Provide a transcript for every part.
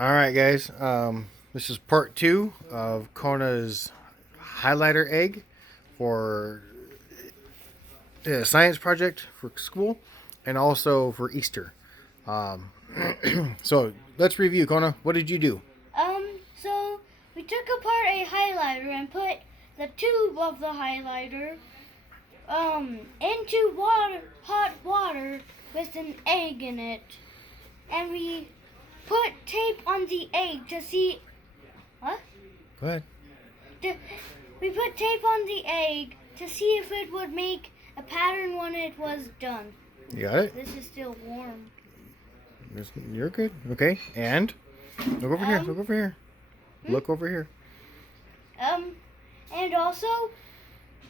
All right, guys. This is part two of Kona's highlighter egg for the science project for school and also for Easter. Um, so let's review, Kona. What did you do? So we took apart a highlighter and put the tube of the highlighter, into hot water with an egg in it. And we put tape on the egg to see, what? Go ahead. We put tape on the egg to see if it would make a pattern when it was done. You got it? This is still warm. You're good. Okay. And look over here. Look over here. Look over here. And also,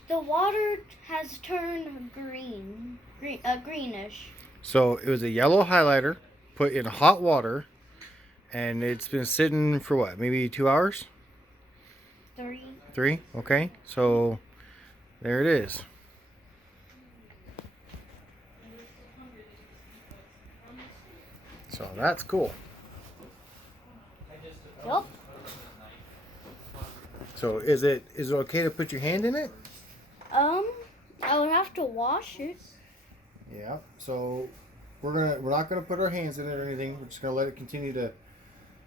the water has turned greenish. So it was a yellow highlighter put in hot water, and it's been sitting for what? Maybe 2 hours? 3. 3? Okay. So there it is. So that's cool. Yup. So is it okay to put your hand in it? I would have to wash it. Yeah. So we're not gonna put our hands in it or anything. We're just gonna let it continue to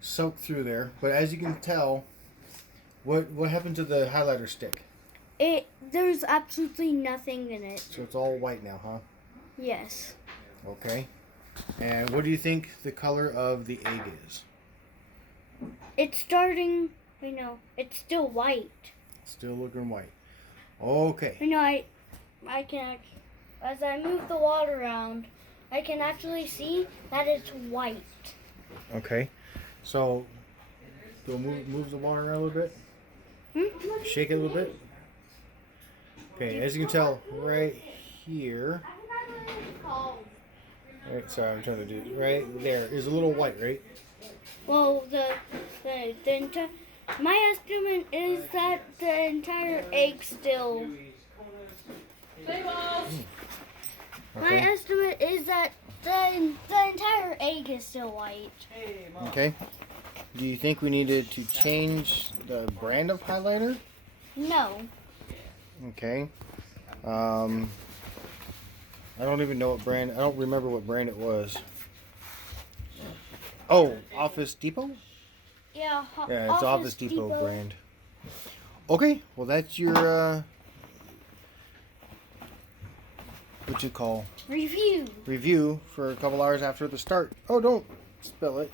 soak through there. But as you can tell, what happened to the highlighter stick? There's absolutely nothing in it. So it's all white now, huh? Yes. Okay. And what do you think the color of the egg is? It's starting, it's still white. Still looking white. Okay. I can, as I move the water around, I can actually see that it's white. Okay. So go move the water around a little bit. Shake it a little bit. Okay, as you can tell right here. Right, sorry, I'm trying to do it. Right there is a little white, right? Well, my estimate is that the entire egg still. My Okay. estimate is that the entire egg is still white. Okay. Do you think we needed to change the brand of highlighter? No. Okay. I don't even know what brand. I don't remember what brand it was. Oh, Office Depot? Yeah. Yeah, it's Office Depot brand. Okay, well that's your what you call Review for a couple hours after the start. Oh, don't spill it.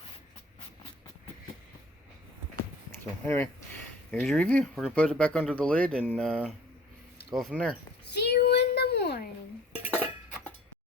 So anyway, here's your review. We're gonna put it back under the lid and go from there. See you in the morning.